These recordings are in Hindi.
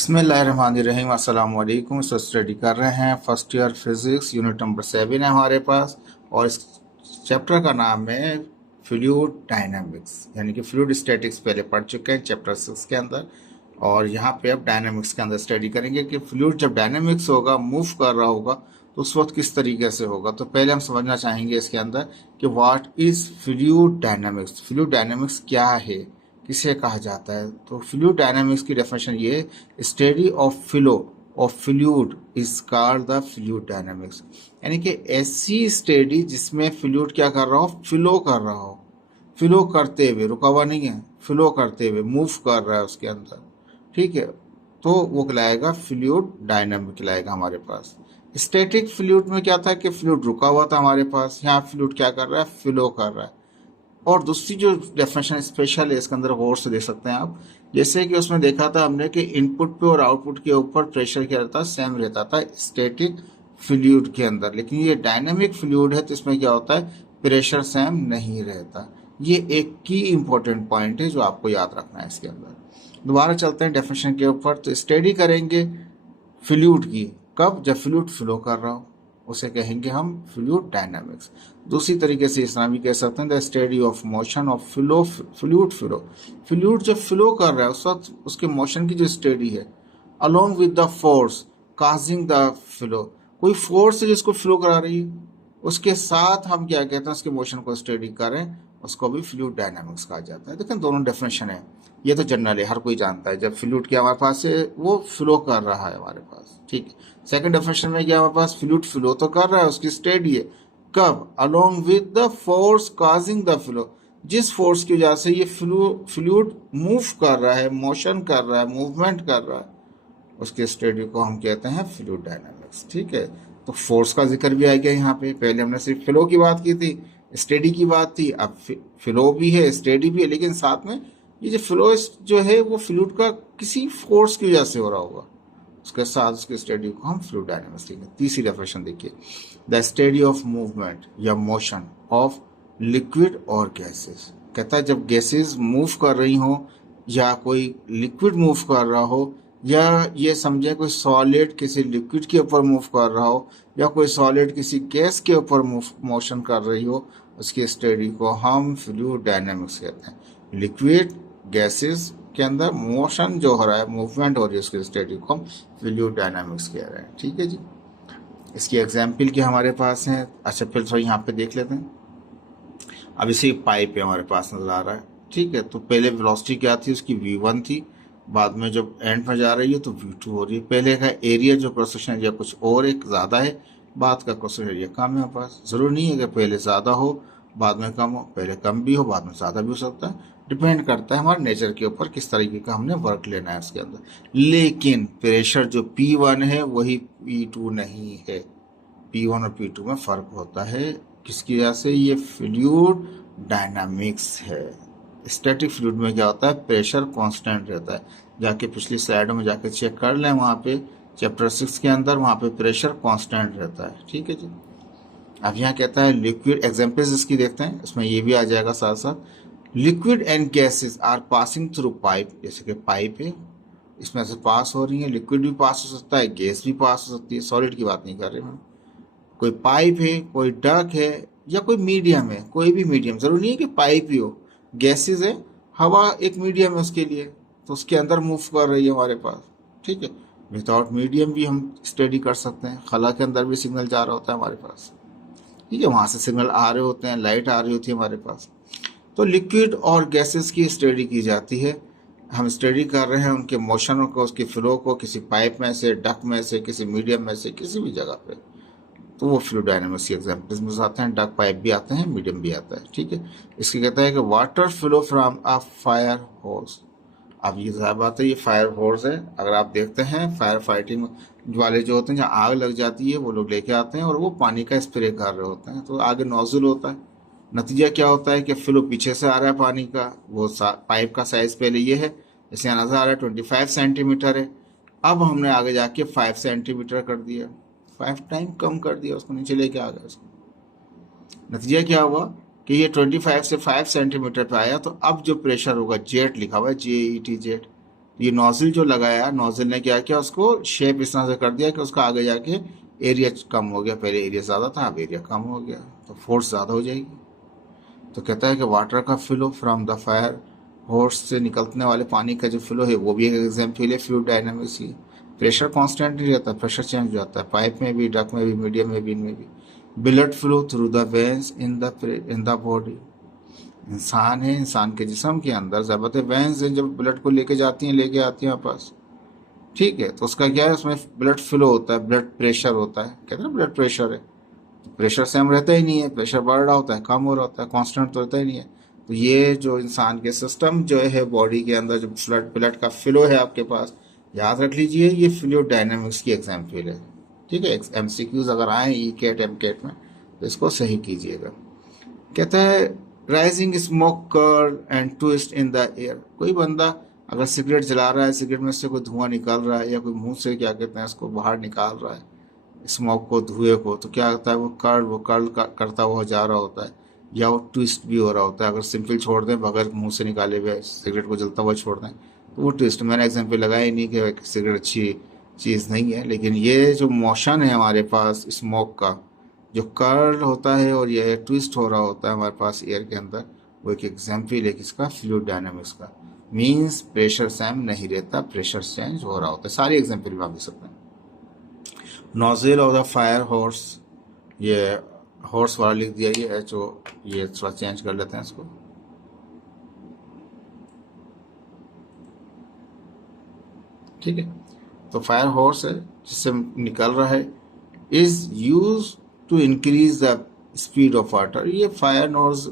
बिस्मिल्लाहिर्रहमानिर्रहीम अस्सलाम वालेकुम। स्टडी कर रहे हैं first year physics, unit number 7 है हमारे पास। और इस चैप्टर का नाम है फ्लूइड डायनामिक्स, यानी कि फ्लूइड स्टैटिक्स पहले पढ़ चुके हैं चैप्टर 6 के अंदर। और यहाँ पे अब डायनामिक्स के अंदर स्टडी करेंगे कि फ्लूइड जब डायनामिक्स होगा, मूव कर रहा होगा, तो उस वक्त किस तरीके से होगा। तो पहले हम समझना चाहेंगे इसके अंदर कि what is fluid dynamics. Fluid dynamics क्या है, किसे कहा जाता है। तो फ्लूइड डायनामिक्स की डेफिनेशन ये, study of flow of fluid is called the fluid dynamics. यानी कि ऐसी स्टडी जिसमें फ्लूइड क्या कर रहा हो, फ्लो कर रहा हो, फ्लो करते हुए, रुका हुआ नहीं है, फ्लो करते हुए मूव कर रहा है उसके अंदर, ठीक है। तो वो कहलाएगा फ्लूइड डायनामिक कहलाएगा हमारे पास। स्टैटिक फ्लूइड में क्या था कि फ्लूइड रुका हुआ था हमारे पास, यहाँ फ्लूइड क्या कर रहा है, फ्लो कर रहा है। और दूसरी जो डेफिनेशन स्पेशल है इसके अंदर गौर से देख सकते हैं आप, जैसे कि उसमें देखा था हमने कि इनपुट पे और आउटपुट के ऊपर प्रेशर क्या रहता है, सेम रहता था स्टैटिक फ्लूइड के अंदर। लेकिन ये डायनामिक फ्लूइड है तो इसमें क्या होता है, प्रेशर सेम नहीं रहता। ये एक की इंपॉर्टेंट पॉइंट है जो आपको याद रखना है इसके अंदर। दोबारा चलते हैं डेफिनेशन के ऊपर। तो स्टडी करेंगे फ्लूइड की, कब, जब फ्लूइड फ्लो कर रहा हो, उसे कहेंगे हम फ्लूइड डायनामिक्स। दूसरी तरीके से इस तरह भी कह सकते हैं the study of motion of flow fluid flow. Fluid जब फ्लो कर रहा है उस वक्त उसके मोशन की जो स्टडी है, along with the force causing the flow, कोई फोर्स है जिसको फ्लो करा रही है, उसके साथ हम क्या कहते हैं, उसके मोशन को स्टडी करें, उसको भी फ्लूइड डायनामिक्स कहा जाता है। देखिए दोनों डेफिनेशन है, ये तो जनरल है, हर कोई जानता है जब फ्लूइड क्या हमारे पास है, वो फ्लो कर रहा है हमारे पास, ठीक है। सेकंड डेफिनेशन में क्या हमारे पास, फ्लूइड फ्लो तो कर रहा है, उसकी स्टडी है, कब, along with the force causing the flow, जिस फोर्स की वजह से ये फ्लूइड मूव कर रहा है, मोशन कर रहा है, मूवमेंट कर रहा है, उसके स्टडी को हम कहते हैं फ्लूइड डायनामिक्स, ठीक है। तो फोर्स का जिक्र भी आ गया यहाँ पे, पहले हमने सिर्फ फ्लो की बात की थी, स्टडी की बात थी, अब फ्लो भी है, स्टडी भी है, लेकिन साथ में ये जो फ्लो जो है वो फ्लूइड का किसी फोर्स की वजह से हो रहा होगा, उसके साथ उसके स्टडी को हम फ्लूइड डायनामिक्स लिखेंगे। तीसरी डेफिनेशन देखिए, द स्टडी ऑफ मूवमेंट या मोशन ऑफ लिक्विड और गैसेस। कहता है जब गैसेस मूव कर रही हो या कोई लिक्विड मूव कर रहा हो, या ये समझे कोई सॉलिड किसी लिक्विड के ऊपर मूव कर रहा हो, या कोई सॉलिड किसी गैस के ऊपर मोशन कर रही हो, उसकी स्टडी को हम फ्लूइड डायनामिक्स कहते हैं। लिक्विड गैसेस के अंदर मोशन जो हो रहा है, मूवमेंट हो रही है, उसकी स्टडी को हम फ्लूइड डायनामिक्स कह रहे हैं, ठीक है जी। इसकी एग्जाम्पल क्या हमारे पास है, अच्छा फिर थोड़ा यहाँ पे देख लेते हैं। अब इसी पाइप पे हमारे पास नजर आ रहा है, ठीक है। तो पहले वेलोसिटी क्या थी, उसकी v1 थी, बाद में जब एंड में जा रही है तो v2 हो रही है। पहले का एरिया जो क्रॉस सेक्शन एरिया कुछ और एक ज़्यादा है, बाद का क्रॉस सेक्शन एरिया कम है। पास ज़रूरी नहीं है कि पहले ज़्यादा हो बाद में कम हो, पहले कम भी हो बाद में ज़्यादा भी हो सकता है, डिपेंड करता है हमारे नेचर के ऊपर किस तरीके का हमने वर्क लेना है उसके अंदर। लेकिन प्रेशर जो P1 है वही P2 नहीं है, P1 और P2 में फ़र्क होता है। किसकी वजह से, ये फ्लूइड डायनामिक्स है। स्टैटिक फ्लूइड में क्या होता है, प्रेशर कांस्टेंट रहता है। जाके पिछली स्लाइड में जाके चेक कर लें, वहाँ पे चैप्टर 6 के अंदर वहाँ पे प्रेशर कांस्टेंट रहता है, ठीक है जी। अब यहाँ कहता है लिक्विड, एग्जाम्पल्स इसकी देखते हैं, इसमें ये भी आ जाएगा साथ साथ। Liquid and gases are passing through pipe, जैसे कि पाइप है, इसमें से पास हो रही है, लिक्विड भी पास हो सकता है, गैस भी पास हो सकती है, सॉलिड की बात नहीं कर रहे हम। कोई पाइप है, कोई डक है, या कोई मीडियम है, कोई भी मीडियम, जरूरी नहीं है कि पाइप ही हो, गैसेस है, हवा एक मीडियम है उसके लिए, तो उसके अंदर मूव कर रही है हमारे पास, ठीक है। विदाउट मीडियम भी हम स्टडी कर सकते हैं, खला के अंदर भी सिग्नल जा रहा होता है हमारे पास, ठीक है, वहां से सिग्नल आ रहे होते हैं, लाइट आ रही होती है हमारे पास। तो लिक्विड और गैसेस की स्टडी की जाती है, हम स्टडी कर रहे हैं उनके मोशन को, उसके फ्लो को, किसी पाइप में से, डक में से, किसी मीडियम में से, किसी भी जगह पे, तो वो फ्लूइड डायनामिक्स के एग्जाम्पल्स में आते हैं। डक पाइप भी आते हैं, मीडियम भी आता है, ठीक है। इसके कहता है कि water flow from a fire होस। अब ये जाहिर बात है ये फायर होस है, अगर आप देखते हैं फायर फाइटिंग वाले जो होते हैं, जहाँ आग लग जाती है वो लोग लेके आते हैं और वो पानी का स्प्रे कर रहे होते हैं, तो आगे नोजल होता है। नतीजा क्या होता है कि फ्लो पीछे से आ रहा है पानी का, वो पाइप का साइज पहले ये है, जैसे नजर आ रहा है 25 सेंटीमीटर है, अब हमने आगे जाके 5 सेंटीमीटर कर दिया, 5 टाइम कम कर दिया, उसको नीचे लेके आ गया उसको। नतीजा क्या हुआ कि ये 25 से 5 सेंटीमीटर पे आया, तो अब जो प्रेशर होगा, जेट लिखा हुआ है, JET जेट, ये नोजल जो लगाया, नोजल ने क्या किया, उसको शेप इस तरह से कर दिया कि उसका आगे जाके एरिया कम हो गया। पहले एरिया ज़्यादा था, अब एरिया कम हो गया, तो फोर्स ज़्यादा हो जाएगी। तो कहता है कि वाटर का flow from the fire hose से निकलने वाले पानी का जो फ्लो है वो भी एक एग्जाम्पल है फ्लूइड डायनामिक्स की। प्रेशर कांस्टेंट नहीं रहता, प्रेशर चेंज हो जाता है, पाइप में भी, डक में भी, मीडियम में भी, इनमें भी। Blood flow through the veins in the body. इंसान है, इंसान के जिस्म के अंदर ज़्यादातर वेन्स हैं, जब ब्लड को लेके जाती हैं, लेके आती हैं पास, ठीक है। तो उसका क्या है, उसमें ब्लड फ्लो होता है, ब्लड प्रेशर होता है, कहते हैं ना ब्लड प्रेशर है। तो प्रेशर सेम रहता ही नहीं है, प्रेशर बढ़ रहा होता है, कम हो रहा होता है, कांस्टेंट तो रहता ही नहीं है। तो ये जो इंसान के सिस्टम जो है बॉडी के अंदर, जो ब्लड ब्लड का फ्लो है आपके पास, याद रख लीजिए ये फ्लूइड डायनामिक्स की एग्जाम्पल है, ठीक है। एमसीक्यूज अगर आए ई कैट एम कैट में तो इसको सही कीजिएगा। कहता है rising smoke curl and twist in the air. कोई बंदा अगर सिगरेट जला रहा है, सिगरेट में से कोई धुआं निकाल रहा है, या कोई मुंह से क्या कहते हैं इसको बाहर निकाल रहा है स्मोक को, धुएं को, तो क्या होता है, वो कर्ल करता हुआ जा रहा होता है, या वो ट्विस्ट भी हो रहा होता है। अगर सिंपल छोड़ दें, बगैर मुंह से निकाले हुए सिगरेट को जलता हुआ छोड़ दें, तो वो ट्विस्ट। मैंने एग्जाम्पल लगाया ही नहीं कि सिगरेट अच्छी चीज़ नहीं है, लेकिन ये जो मोशन है हमारे पास स्मोक का, जो कर्ल होता है और ये ट्विस्ट हो रहा होता है हमारे पास एयर के अंदर, वो एक एग्जाम्पल है किसका, फ्लूइड डायनामिक्स का। मीन्स प्रेशर सेम नहीं रहता, प्रेशर चेंज हो रहा होता है। सारी एग्जाम्पल भी आप दे सकते हैं। Nozzle of the fire horse, ये हॉर्स वाला लिख दिया, ये एच ओ, ये थोड़ा चेंज कर लेते हैं इसको, ठीक है। तो फायर हॉर्स है जिससे निकल रहा है, is use to increase the speed of water. ये फायर नोज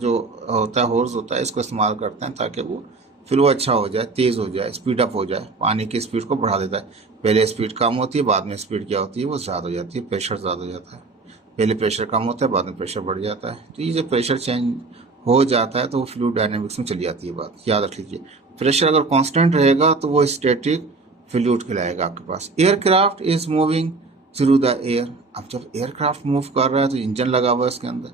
जो होता है, हॉर्स होता है, इसको इस्तेमाल करते हैं ताकि वो फ्लो अच्छा हो जाए, तेज़ हो जाए, स्पीड अप हो जाए, पानी की स्पीड को बढ़ा देता है। पहले स्पीड कम होती है, बाद में स्पीड क्या होती है, वो ज़्यादा हो जाती है, प्रेशर ज़्यादा हो जाता है। पहले प्रेशर कम होता है, बाद में प्रेशर बढ़ जाता है। तो ये जब प्रेशर चेंज हो जाता है तो वो फ्लूइड डायनेमिक्स में चली जाती है बात, याद रख लीजिए। प्रेशर अगर कांस्टेंट रहेगा तो वो स्टैटिक फ्लूइड खिलाएगा आपके पास। Aircraft is moving through the air. अब जब एयरक्राफ्ट मूव कर रहा है तो इंजन लगा हुआ है उसके अंदर,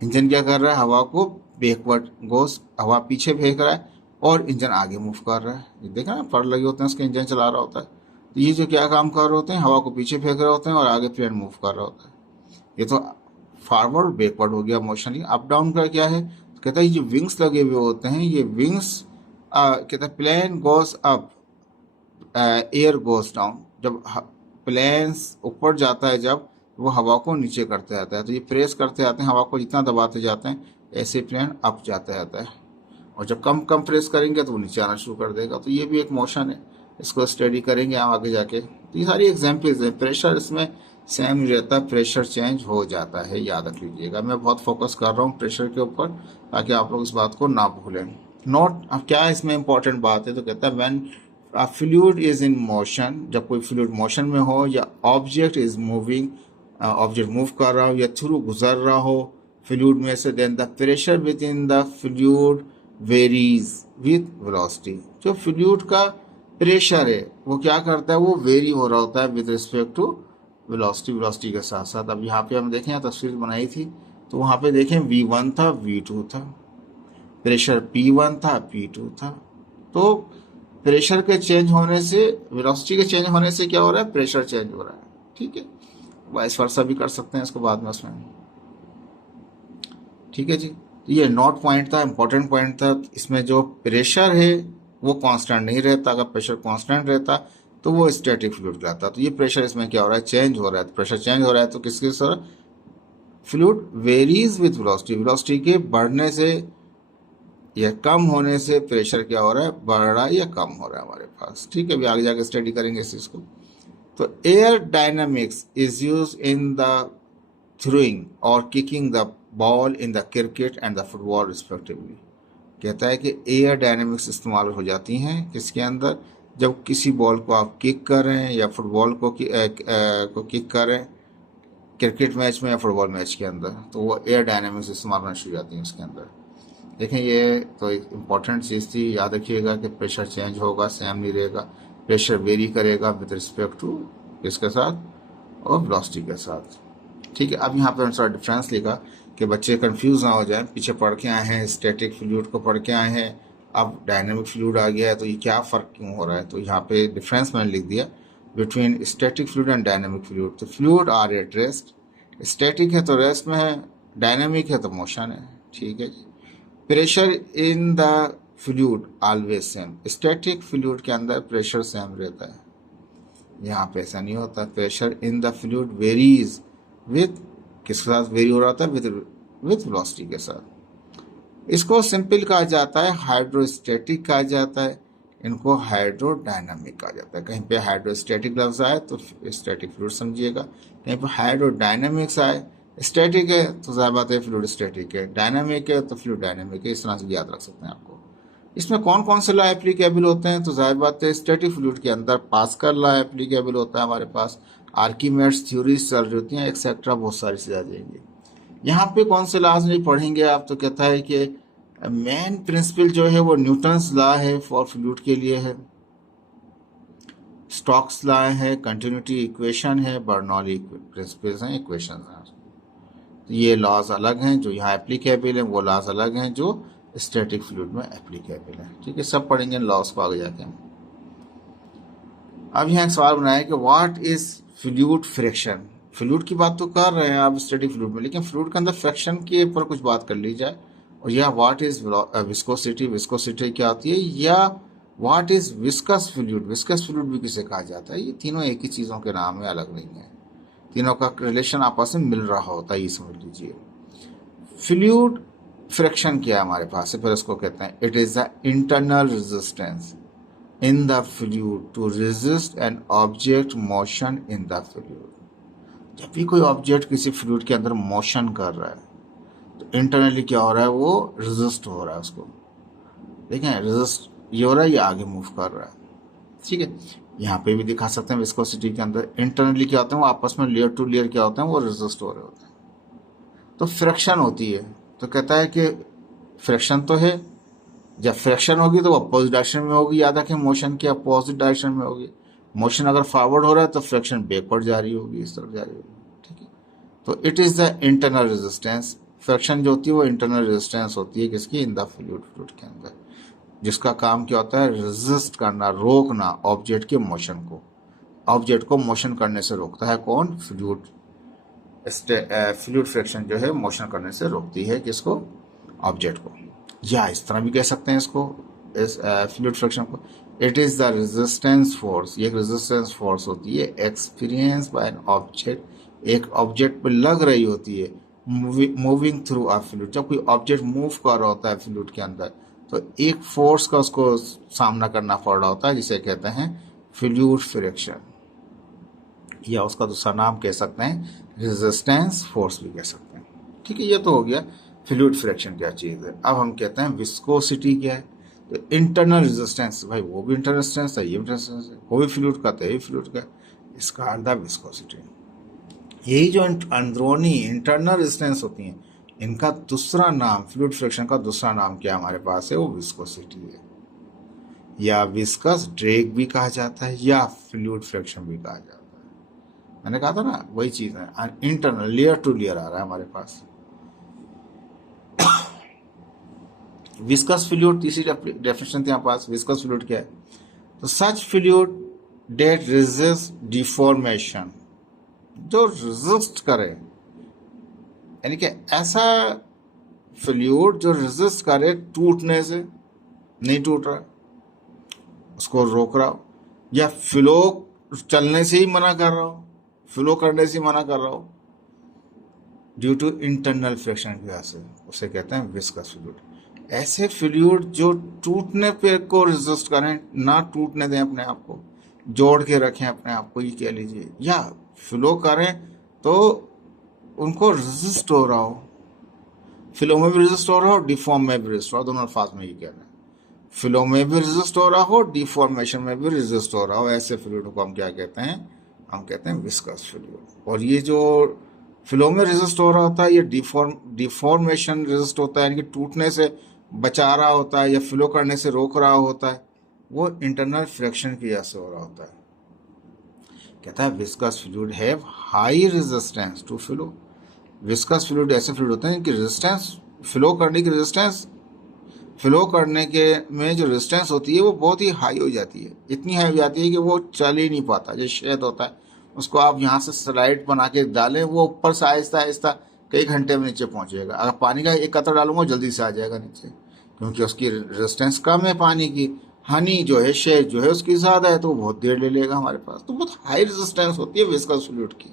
इंजन क्या कर रहा है, हवा को बैकवर्ड गोस, हवा पीछे फेंक रहा है और इंजन आगे मूव कर रहा है। देखा ना, पर लगे होते हैं उसके, इंजन चला रहा होता है। तो ये जो क्या काम कर रहे होते हैं, हवा को पीछे फेंक रहे होते हैं और आगे प्लेन मूव कर रहा होता है। ये तो फॉरवर्ड बैकवर्ड हो गया मोशन। अप डाउन का क्या है, तो कहता है ये विंग्स लगे हुए होते हैं, ये विंग्स कहता है plane goes up air goes down. जब प्लेन्स ऊपर जाता है, जब वो हवा को नीचे करते जाता है, तो ये प्रेस करते जाते हैं, हवा को जितना दबाते जाते हैं ऐसे प्लेन अप जाता जाता है। और जब कम कम प्रेस करेंगे तो वो नीचे आना शुरू कर देगा। तो ये भी एक मोशन है, इसको स्टडी करेंगे हम आगे जाके। तो ये सारी एग्जाम्पल्स हैं। प्रेशर इसमें सेम ही रहता है, प्रेशर चेंज हो जाता है, याद रख लीजिएगा। मैं बहुत फोकस कर रहा हूँ प्रेशर के ऊपर ताकि आप लोग इस बात को ना भूलें। नोट, अब क्या इसमें इंपॉर्टेंट बात है, तो कहता है when a fluid is in motion, जब कोई फ्लूइड मोशन में हो, या object is moving, object move कर रहा हो या थ्रू गुजर रहा हो फ्लूइड में से, then the pressure within the fluid varies with velocity. जो फ्लूइड का प्रेशर है वो क्या करता है, वो वेरी हो रहा होता है with respect to velocity, velocity के साथ साथ। अब यहाँ पे हम देखें, यहाँ तस्वीर बनाई थी तो वहाँ पे देखें V1 था, V2 था, प्रेशर P1 था, P2 था। तो प्रेशर के चेंज होने से, वेलोसिटी के चेंज होने से क्या हो रहा है, प्रेशर चेंज हो रहा है, ठीक है। वाइस वर्सा भी कर सकते हैं इसको बाद में उसमें, ठीक है जी। तो ये नोट पॉइंट था, इंपॉर्टेंट पॉइंट था। इसमें जो प्रेशर है वो कांस्टेंट नहीं रहता। अगर प्रेशर कांस्टेंट रहता तो वो स्टैटिक फ्लूइड रहता। तो ये प्रेशर इसमें क्या हो रहा है, चेंज हो रहा है। तो प्रेशर चेंज हो रहा है तो किसके साथ, fluid varies with velocity, velocity के बढ़ने से या कम होने से प्रेशर क्या हो रहा है, बढ़ रहा है या कम हो रहा है हमारे पास, ठीक है। अभी आगे जाके स्टडी करेंगे इस चीज़ को। तो aerodynamics is use in the throwing or kicking the ball in the cricket and the football respectively. कहता है कि एयर डायनामिक्स इस्तेमाल हो जाती हैं किसके अंदर, जब किसी बॉल को आप किक कर रहे हैं या फुटबॉल को किक कर रहे हैं क्रिकेट मैच में या फुटबॉल मैच के अंदर, तो वो एयर डायनामिक्स इस्तेमाल होना शुरू हो जाती हैं उसके अंदर। देखें, ये तो एक इम्पॉर्टेंट चीज़ थी, याद रखिएगा कि प्रेशर चेंज होगा, सेम नहीं रहेगा, प्रेशर वेरी करेगा विद रिस्पेक्ट टू इसके साथ और वेलोसिटी के साथ, ठीक है। अब यहाँ पर थोड़ा डिफरेंस लिखा कि बच्चे कंफ्यूज ना हो जाएं। पीछे पढ़ के आए हैं, स्टैटिक फ्लूइड को पढ़ के आए हैं, अब डायनेमिक फ्लूइड आ गया है, तो ये क्या फ़र्क क्यों हो रहा है? तो यहाँ पे डिफरेंस मैंने लिख दिया between static fluid and dynamic fluid. तो fluid are at rest, static है तो रेस्ट में है, डायनेमिक है तो मोशन है। ठीक है जी। Pressure in the fluid always same, static fluid के अंदर प्रेशर सेम रहता है, यहाँ पे ऐसा नहीं होता। Pressure in the fluid varies with, किसके साथ वेरी हो रहा था? विथ वेलोसिटी के साथ। इसको सिंपल कहा जाता है, हाइड्रोस्टैटिक कहा जाता है, इनको हाइड्रोडायनामिक कहा जाता है। कहीं पे हाइड्रोस्टैटिक लफ्ज आए तो स्टैटिक फ्लूइड समझिएगा, कहीं पे हाइड्रोडायनामिक्स आए, स्टैटिक है तो ज़ाहिर बात है फ्लूइड स्टैटिक है, डायनामिक है तो फ्लूइड डायनामिक है। इस तरह से याद रख सकते हैं आपको। इसमें कौन कौन से लॉ एप्लीकेबल होते हैं? तो जाहिर बात है स्टैटिक फ्लूइड के अंदर पास्कल लॉ एप्लीकेबल होता है हमारे पास, आर्कीमेड्स थ्योरीज चल रही होती हैं, एक्सेट्रा बहुत सारी चीज़ें आ जाएंगी। यहाँ पे कौन से लॉज नहीं पढ़ेंगे आप? तो कहता है कि मेन प्रिंसिपल जो है वो न्यूटन्स लॉ है फॉर फ्लूइड के लिए है, स्टोक्स लॉ है, कंटिन्यूटी इक्वेशन है, बर्नौली प्रिंसिपल्स हैं, इक्वेशन हैं। ये लॉज अलग हैं जो यहाँ एप्लीकेबल हैं, वो लॉज अलग हैं जो स्टैटिक फ्लूइड में एप्लीकेबल है। ठीक है, सब पढ़ेंगे लॉस को आगे जाके। अब यहाँ एक सवाल बनाया कि what is fluid friction. Fluid की बात तो कर रहे हैं आप स्टैटिक फ्लूइड में, लेकिन फ्लूइड के अंदर फ्रिक्शन के ऊपर कुछ बात कर ली जाए। और यह व्हाट इज विस्कोसिटी, विस्कोसिटी क्या होती है, या what is viscous fluid, viscous fluid भी किसे कहा जाता है। ये तीनों एक ही चीज़ों के नाम है, अलग नहीं है, तीनों का रिलेशन आपस में मिल रहा होता है, ये समझ लीजिए। फ्लूइड फ्रिक्शन क्या है हमारे पास से, फिर इसको कहते हैं it is the internal resistance in the fluid to resist an object motion in the fluid. जब भी कोई ऑब्जेक्ट किसी फ्लूइड के अंदर मोशन कर रहा है तो इंटरनली क्या हो रहा है, वो रेजिस्ट हो रहा है उसको। देखें रेजिस्ट ये हो रहा है, ये आगे मूव कर रहा है। ठीक है, यहाँ पे भी दिखा सकते हैं विस्कोसिटी के अंदर इंटरनली क्या होता है, वो आपस में लेयर टू लेयर क्या होते हैं, वो रेजिस्ट हो रहे होते हैं। तो फ्रिक्शन होती है, तो कहता है कि फ्रिक्शन तो है, जब फ्रिक्शन होगी तो अपोजिट डायरेक्शन में होगी, याद रखें मोशन के अपोजिट डायरेक्शन में होगी। मोशन अगर फॉरवर्ड हो रहा है तो फ्रिक्शन बैकवर्ड जा रही होगी, इस तरफ जा रही होगी। ठीक है, तो it is the internal resistance, friction जो होती है वो इंटरनल रेजिस्टेंस होती है किसकी, इन द फ्लूइड के अंदर, जिसका काम क्या होता है, रेजिस्ट करना, रोकना ऑब्जेक्ट के मोशन को। ऑब्जेक्ट को मोशन करने से रोकता है कौन, फ्लूइड। फ्लूइड फ्रिक्शन जो है मोशन करने से रोकती है किसको, ऑब्जेक्ट को। या इस तरह भी कह सकते हैं इसको, इस फ्लूइड फ्रिक्शन को, it is the resistance force, ये एक रेजिस्टेंस फोर्स होती है एक्सपीरियंस बाय एन ऑब्जेक्ट, एक ऑब्जेक्ट पर लग रही होती है मूविंग थ्रू अ फ्लूइड। जब कोई ऑब्जेक्ट मूव कर रहा होता है फ्लूइड के अंदर तो एक फोर्स का उसको सामना करना पड़ रहा होता है, जिसे कहते हैं फ्लूइड फ्रिक्शन, या उसका दूसरा नाम कह सकते हैं रेजिस्टेंस फोर्स भी कह सकते हैं। ठीक है, ये तो हो गया फ्लूइड फ्रिक्शन क्या चीज़ है। अब हम कहते हैं विस्कोसिटी क्या है। तो इंटरनल रेजिस्टेंस, भाई वो भी इंटरनल रेजिस्टेंस है, ये भी रेजिस्टेंस है, वो भी फ्लूइड का तो ये फ्लूइड का, इसका अर्थ है विस्कोसिटी। यही जो अंदरूनी इंटरनल रेजिस्टेंस होती हैं, इनका दूसरा नाम, फ्लूइड फ्रिक्शन का दूसरा नाम क्या हमारे पास है, वो विस्कोसिटी है, या विस्कस ड्रैग भी कहा जाता है, या फ्लूइड फ्रिक्शन भी कहा जाता है। मैंने कहा था ना, वही चीज है, इंटरनल लेयर टू लेयर आ रहा है हमारे पास। विस्कस फ्लूइड तीसरी डेफिनेशन थी हमारे पास, विस्कस फ्लूइड क्या है, तो सच फ्लूइड डेट रेजिस्ट डिफॉर्मेशन, जो रेजिस्ट करे, यानी कि ऐसा फ्लूइड जो रेजिस्ट करे टूटने से, नहीं टूट रहा उसको रोक रहा हो, या फ्लो चलने से ही मना कर रहा हो, फ्लो करने से मना कर रहा हो ड्यू टू इंटरनल फ्रिक्शन की वजह से, उसे कहते हैं विस्कस फ्लूइड। ऐसे फ्लूइड जो टूटने पे को रेजिस्ट करें, ना टूटने दें अपने आप को, जोड़ के रखें अपने आप को, ये कह लीजिए, या फ्लो करें तो उनको रेजिस्ट हो रहा हो, फ्लो में भी रेजिस्ट हो रहा हो, डिफॉर्म में भी रेजिस्ट हो रहा हो, दोनों अल्फाज में ये कहना है, फ्लो में भी रेजिस्ट हो रहा हो, डिफॉर्मेशन में भी रेजिस्ट हो रहा हो, ऐसे फ्लूइड को हम क्या कहते हैं, हम कहते हैं विस्कस फ्लूइड। और ये जो फ्लो में रेजिस्ट हो रहा होता है, ये डिफॉर्मेशन रेजिस्ट होता है, यानी कि टूटने से बचा रहा होता है या फ्लो करने से रोक रहा होता है, वो इंटरनल फ्रिक्शन की वजह से हो रहा होता है। कहता है viscous fluid have high resistance to flow. Viscous fluid ऐसे फ्लूइड होते हैं कि रेजिस्टेंस, फ्लो करने की रेजिस्टेंस फ्लो करने के में जो रेजिस्टेंस होती है वो बहुत ही हाई हो जाती है, इतनी हाई हो जाती है कि वो चल ही नहीं पाता। जो शहद होता है उसको आप यहाँ से स्लाइड बना के डालें, वो ऊपर से आहिस्ता आहिस्ता कई घंटे में नीचे पहुँचेगा। अगर पानी का एक कतरा डालूंगा जल्दी से आ जाएगा नीचे, क्योंकि उसकी रेजिस्टेंस कम है पानी की। हनी जो है, शहद जो है, उसकी ज़्यादा है, तो वो बहुत देर ले लेगा हमारे पास। तो बहुत हाई रेजिस्टेंस होती है विस्कस फ्लूइड की।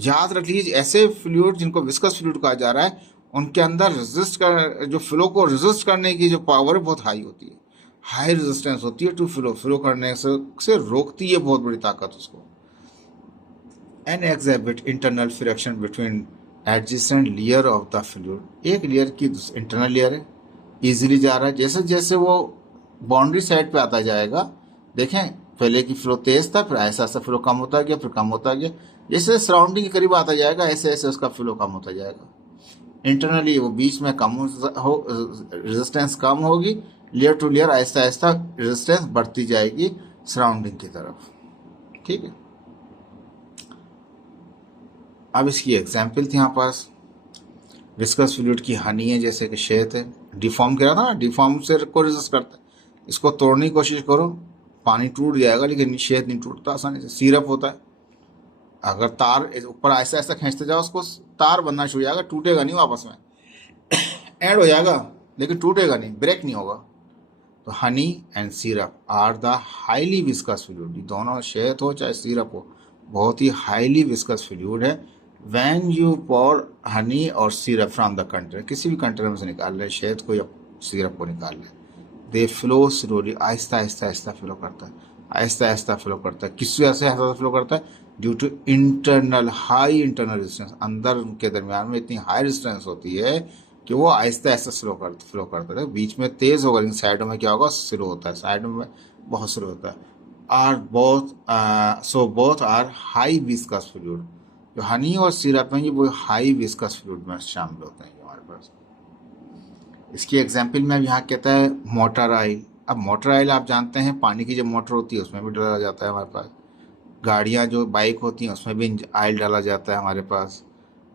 याद रख लीजिए, ऐसे फ्लूइड जिनको विस्कस फ्लूइड कहा जा रहा है उनके अंदर रेजिस्ट कर, जो फ्लो को रेजिस्ट करने की जो पावर है बहुत हाई होती है, हाई रेजिस्टेंस होती है टू फ्लो करने से रोकती है बहुत बड़ी ताकत उसको। An exhibit internal friction between adjacent layer of the fluid, एक लेयर की इंटरनल लेयर है, इजीली जा रहा है। जैसे जैसे वो बाउंड्री साइड पे आता जाएगा, देखें पहले की फ्लो तेज था, फिर ऐसा ऐसा फ्लो कम होता गया, फिर कम होता गया। जैसे सराउंडिंग के करीब आता जाएगा ऐसे ऐसे उसका फ्लो कम होता जाएगा। इंटरनली वो बीच में कम हो, रेजिस्टेंस कम होगी, layer two layer Aahista Aahista resistance बढ़ती जाएगी सराउंडिंग की तरफ। ठीक है, अब इसकी एग्जाम्पल थी यहाँ पास। विस्कस फ्लूइड की हनी है, जैसे कि शहद है, डिफॉर्म किया था ना, डिफॉर्म से को रेजिस्ट करता है। इसको तोड़ने की कोशिश करो, पानी टूट जाएगा, लेकिन शहद नहीं टूटता आसानी से। सिरप होता है, अगर तार ऊपर ऐसा ऐसा खींचते जाओ उसको तार बनना शुरू हो जाएगा, टूटेगा नहीं, वापस में ऐड हो जाएगा लेकिन टूटेगा नहीं, ब्रेक नहीं होगा। तो honey and syrup are the highly viscous fluid, दोनों शहद हो चाहे सिरप हो, बहुत ही हाईली विस्कस फ्लूइड है। व्हेन यू पॉर हनी और सिरप फ्रॉम द कंटेनर, किसी भी कंटेनर से निकाल रहे शहद को या सिरप को निकाल रहे, दे flow slowly, Aahista Aahista Aahista flow करता है, आहिस्ता आहिस्ता फ्लो करता है। किस वजह से आहिस्ता फ्लो करता है? Due to internal high internal resistance, अंदर उनके दरमियान में इतनी हाई रेजिस्टेंस होती है कि वो आहिस्ता आहिस्ता फ्लो करता है। बीच में तेज होगा लेकिन साइडों में क्या होगा, स्लो होता है, साइडों में बहुत स्लो होता है। Are both so both are high viscous fluid, जो हनी और सिरप में वो हाई विस्कस फ्लूइड में शामिल होते हैं हमारे पास। इसकी एग्जाम्पल में अब यहाँ कहता है मोटर ऑयल। अब मोटर ऑयल आप जानते हैं पानी की जो मोटर होती है उसमें भी डाला जाता है हमारे पास। गाड़ियाँ जो बाइक होती हैं उसमें भी ऑयल डाला जाता है हमारे पास।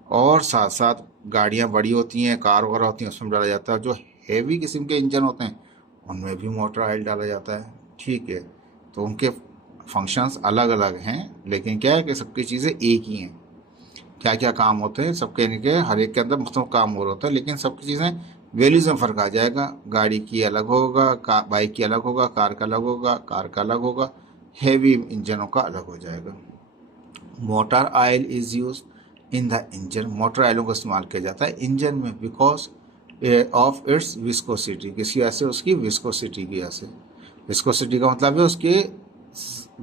और साथ साथ गाड़ियाँ बड़ी होती हैं, कार वगैरह होती हैं, उसमें डाला जाता है। जो हेवी किस्म के इंजन होते हैं उनमें भी मोटर ऑयल डाला जाता है। ठीक है, तो उनके फंक्शंस अलग अलग हैं, लेकिन क्या है कि सबकी चीज़ें एक ही हैं। क्या क्या काम होते हैं सबके, इनके हर एक के अंदर मुख्तलिफ काम हो होता है, लेकिन सबकी चीज़ें वैल्यूज़ में फ़र्क आ जाएगा। गाड़ी की अलग होगा, बाइक की अलग होगा, कार का अलग होगा, कार का अलग होगा, हेवी इंजनों का अलग हो जाएगा। Motor oil is use in the engine, motor ऑयलों का इस्तेमाल किया जाता है इंजन में, बिकॉज ऑफ इट्स विस्कोसिटी, किसी वजह से उसकी विस्कोसिटी की वजह से। विस्कोसिटी का मतलब है उसके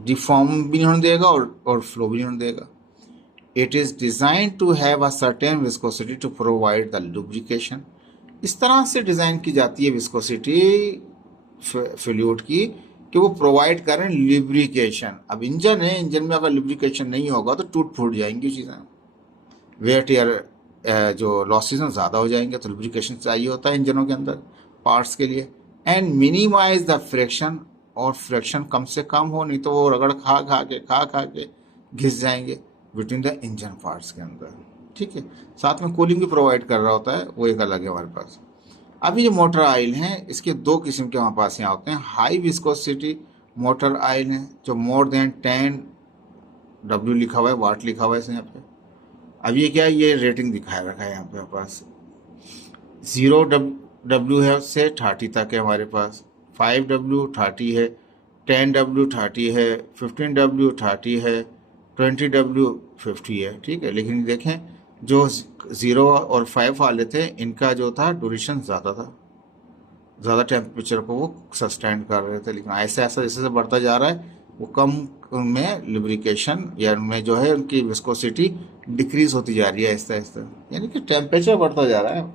डिफॉर्म भी नहीं होने देगा और फ्लो भी नहीं होने देगा। It is design to have a certain viscosity to provide the lubrication, इस तरह से डिज़ाइन की जाती है विस्कोसिटी फ्लूइड की कि वो प्रोवाइड करें लुब्रिकेशन। अब इंजन है, इंजन में अगर लुब्रिकेशन नहीं होगा तो टूट फूट जाएंगी चीज़ें, वेट या जो लॉसेज हैं ज़्यादा हो जाएंगे, तो लुब्रिकेशन चाहिए होता है इंजनों के अंदर पार्ट्स के लिए। एंड मिनिमाइज द फ्रिक्शन, और फ्रिक्शन कम से कम हो, नहीं तो वो रगड़ खा खा के घिस जाएंगे बिटवीन द इंजन पार्ट्स के अंदर। ठीक है, साथ में कूलिंग भी प्रोवाइड कर रहा होता है, वो एक अलग है हमारे पास। अभी जो मोटर ऑयल हैं इसके दो किस्म के हमारे पास यहाँ होते हैं। हाई विस्कोसिटी मोटर ऑयल है जो मोर देन 10 W लिखा हुआ है, वाट लिखा हुआ है यहाँ पे। अब ये क्या है, ये रेटिंग दिखाया रखा है यहाँ पे हमारे पास। 0 W है से 30 तक है हमारे पास, 5 W 30 है, 10 W 30 है, 15 W 30 है, 20 W 50 है। ठीक है, लेकिन देखें जो 0 और 5 वाले थे इनका जो था ड्यूरेशन ज़्यादा था, ज़्यादा टेम्परेचर को वो सस्टेन कर रहे थे। लेकिन ऐसा ऐसा जैसे जैसे बढ़ता जा रहा है वो कम उनमें लुब्रिकेशन या उनमें जो है उनकी विस्कोसिटी डिक्रीज होती जा रही है आहिस्ता आहिस्ता, यानी कि टेम्परेचर बढ़ता जा रहा है।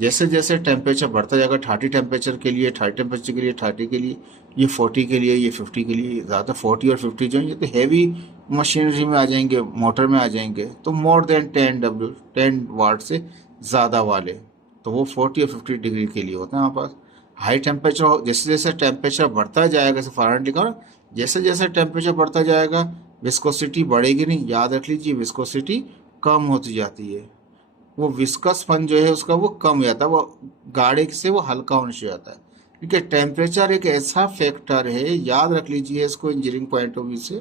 जैसे जैसे टेम्परेचर बढ़ता जाएगा, 30 टेम्परेचर के लिए, 30 टेम्परेचर के लिए, 30 के लिए, ये 40 के लिए, ये 50 के लिए, ज़्यादा 40 और 50 जो है ये तो हैवी मशीनरी में आ जाएंगे, मोटर में आ जाएंगे। तो मोर देन 10 वाट से ज़्यादा वाले तो वो 40 और 50 डिग्री के लिए होते हैं हमारे पास। हाई टेम्परेचर, जैसे जैसे टेम्परेचर बढ़ता जाएगा, जैसे फ़ारेनहाइट लिखा ना, जैसे जैसे टेम्परेचर बढ़ता जाएगा विस्कोसिटी बढ़ेगी नहीं, याद रख लीजिए विस्कोसिटी कम होती जाती है। वो विस्कसपन जो है उसका वो कम हो जाता है, वो गाढ़े से वो हल्का होने से जाता है। क्योंकि टेम्परेचर एक ऐसा फैक्टर है, याद रख लीजिए इसको इंजीनियरिंग पॉइंट ऑफ व्यू से,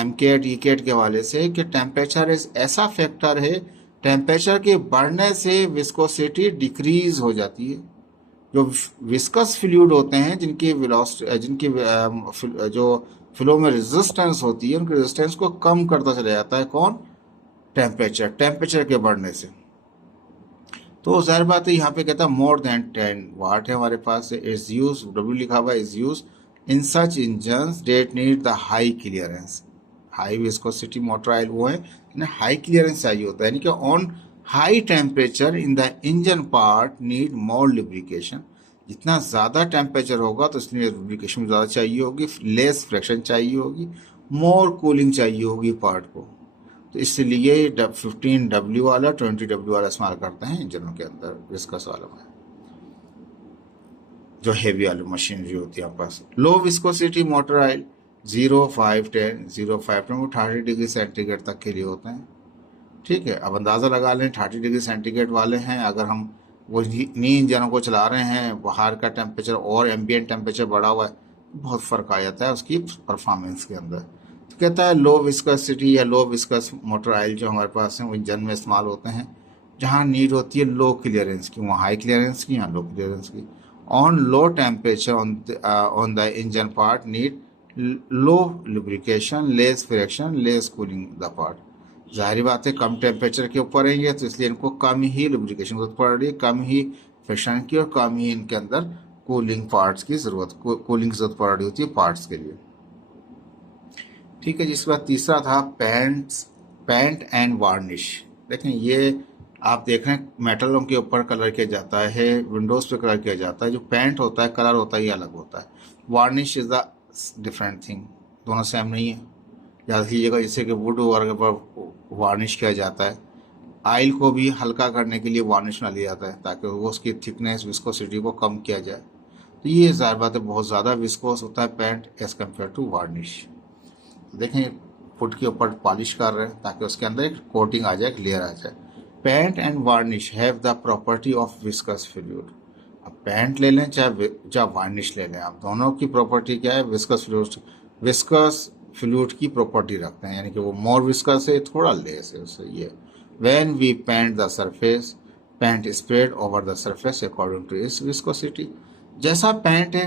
एमकेट ईकेट के हवाले से, कि टेम्परेचर ऐसा फैक्टर है, टेम्परेचर के बढ़ने से विस्कोसिटी डिक्रीज हो जाती है। जो विस्कस फ्लूइड होते हैं जिनकी वेलोसिटी जो फ्लो में रेजिस्टेंस होती है, उनके रेजिस्टेंस को कम करता चला जाता है। कौन? टेम्परेचर के बढ़ने से। तो जाहिर बात है यहाँ पे कहता है मोर देन 10 वाट है हमारे पास, इज यूज, डब्ल्यू लिखा हुआ है, is use in such engines that need the high clearance. High viscosity motor oil वो है इन्हें हाई क्लियरेंस चाहिए होता है, यानी कि on high temperature in the engine part need more lubrication. जितना ज़्यादा टेम्परेचर होगा तो इसलिए लुब्रिकेशन ज़्यादा चाहिए होगी, लेस फ्रिक्शन चाहिए होगी, मोर कूलिंग चाहिए होगी पार्ट को। तो इसलिए 15W वाला 20W वाला इस्तेमाल करते हैं इंजनों के अंदर, विस्कस वालों में, जो हेवी वाली मशीनरी होती है आपके पास। लो विस्कोसिटी मोटर ऑयल 0510 वो 30 डिग्री सेंटीग्रेड तक के लिए होते हैं। ठीक है, अब अंदाज़ा लगा लें 30 डिग्री सेंटीग्रेड वाले हैं, अगर हम वो इन्हीं इंजनों को चला रहे हैं, बाहर का टेम्परेचर और एम्बियंट टेम्परेचर बढ़ा हुआ है, बहुत फ़र्क आ जाता है उसकी परफॉर्मेंस के अंदर। तो कहता है लो विस्कोसिटी या लो विस्कस मोटर ऑयल जो हमारे पास हैं वो इंजन में इस्तेमाल होते हैं जहाँ नीड होती है लो क्लियरेंस की, वहाँ हाई क्लियरेंस की, यहाँ लो क्लियरेंस की। On low temperature on the engine part need low lubrication, less friction, less cooling the part. जाहिर बात है कम टेम्परेचर के ऊपर रहेंगे तो इसलिए इनको कम ही लुब्रिकेशन की जरूरत पड़ रही है, कम ही फ्रिक्शन की और कम ही इनके अंदर कूलिंग पार्ट्स की जरूरत, कूलिंग की जरूरत पड़ रही होती है पार्ट्स के लिए। ठीक है, जिसके बाद तीसरा था पेंट एंड वार्निश। देखें ये आप देख रहे हैं मेटलों के ऊपर कलर किया जाता है, विंडोज पे कलर किया जाता है। जो पेंट होता है कलर होता है ये अलग होता है, varnish is the different thing, दोनों सेम नहीं है। याद कीजिएगा जैसे कि वुड वगैरह पर वार्निश किया जाता है, आयल को भी हल्का करने के लिए वार्निश में लिया जाता है ताकि वो उसकी थिकनेस विस्कोसिटी को कम किया जाए। तो ये जाहिर बात है बहुत ज़्यादा विस्कोस होता है paint as compare to varnish. देखें फुट के ऊपर पॉलिश कर रहे हैं ताकि उसके अंदर एक कोटिंग आ जाए, एक लेयर आ जाए। Paint and varnish have the property of viscous fluid. अब पेंट ले लें चाहे वार्निश ले लें, आप दोनों की प्रॉपर्टी क्या है? विस्कस फ्लूइड, विस्कस फ्लूइड की प्रॉपर्टी रखते हैं, यानी कि वो मोर विस्कस है, थोड़ा लेस है उससे। ये when we paint the surface, paint spread over the surface according to its viscosity. जैसा पेंट है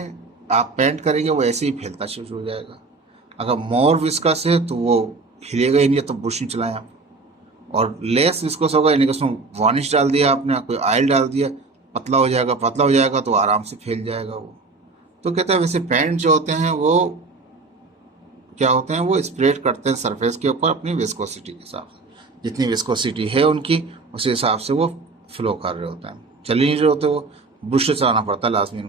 आप पेंट करेंगे वो ऐसे ही फैलता शुरू हो जाएगा। अगर मोर विस्कस है तो वो हिलेगा ही नहीं, तो ब्रश नहीं चलाएं आप। और लेस विस्कस होगा यानी कि उसमें वार्निश डाल दिया आपने, कोई ऑयल डाल दिया, पतला हो जाएगा तो आराम से फैल जाएगा वो। तो कहते हैं वैसे पेंट जो होते हैं वो क्या होते हैं, वो स्प्रेड करते हैं सरफेस के ऊपर अपनी विस्कोसिटी के हिसाब से, जितनी विस्कोसिटी है उनकी उसी हिसाब से वो फ्लो कर रहे होते हैं। चल ही नहीं रहे होते वो, ब्रश चलाना पड़ता है लाजमी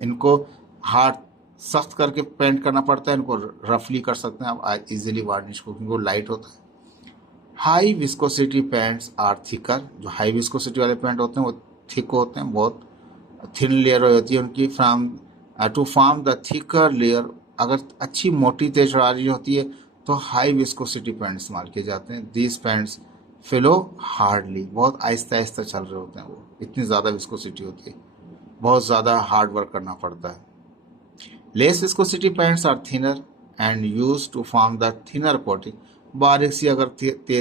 इनको हार्ड सख्त करके पेंट करना पड़ता है, इनको रफली कर सकते हैं आप इजीली वार्निश को, क्योंकि वो लाइट होता है। High viscosity paints are thicker. जो हाई विस्कोसिटी वाले पेंट होते हैं वो थिक होते हैं, बहुत थिन लेयर होती है उनकी, from to form the thicker layer. अगर अच्छी मोटी तेज रही होती है तो हाई विस्कोसिटी पेंट इस्तेमाल किए जाते हैं। दीज पेंट्स फ्लो हार्डली, बहुत आहिस्ता आहिस्ता चल रहे होते हैं वो, इतनी ज़्यादा विस्कोसिटी होती है, बहुत ज़्यादा हार्ड वर्क करना पड़ता है। Less viscosity paints are thinner and use to form the thinner coating. बारीक सी अगर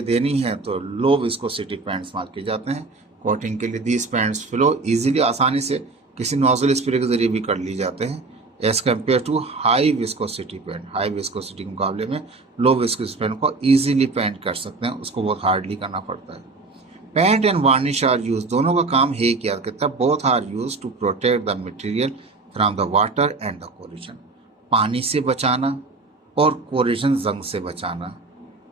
देनी है तो लो विस्कोसिटी पेंट्स इस्तेमाल किए जाते हैं कोटिंग के लिए। दीज पेंट्स फ्लो इजीली, आसानी से किसी नोजल स्प्रे के जरिए भी कर ली जाते हैं, as compare to high viscosity paint. High viscosity के मुकाबले में लो विस्कोसिटी पेंट को इजीली पेंट कर सकते हैं, उसको बहुत हार्डली करना पड़ता है। Paint and varnish are use, दोनों का काम है क्या कहता है, both are use to protect the material from the water and the corrosion. पानी से बचाना और कोरिजन जंग से बचाना,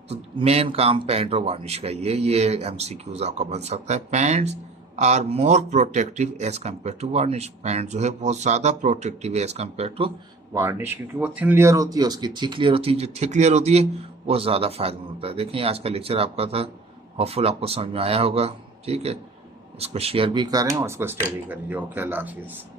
तो मेन काम पेंट और वार्निश का ये एमसीक्यूज आपका बन सकता है। Paints are more protective as compare to varnish. Paint जो है बहुत ज़्यादा प्रोटेक्टिव है एज कम्पेयर टू वार्निश, क्योंकि वो थिन लेयर होती है, उसकी थिक लेयर होती है। जो थिक लेयर होती है वो ज़्यादा फायदेमंद होता है। देखें आज का लेक्चर आपका था, होपफुल आपको समझ में आया होगा। ठीक है, इसको शेयर भी करें और इसको स्टडी करिए। ओके, अल्लाह हाफिज़।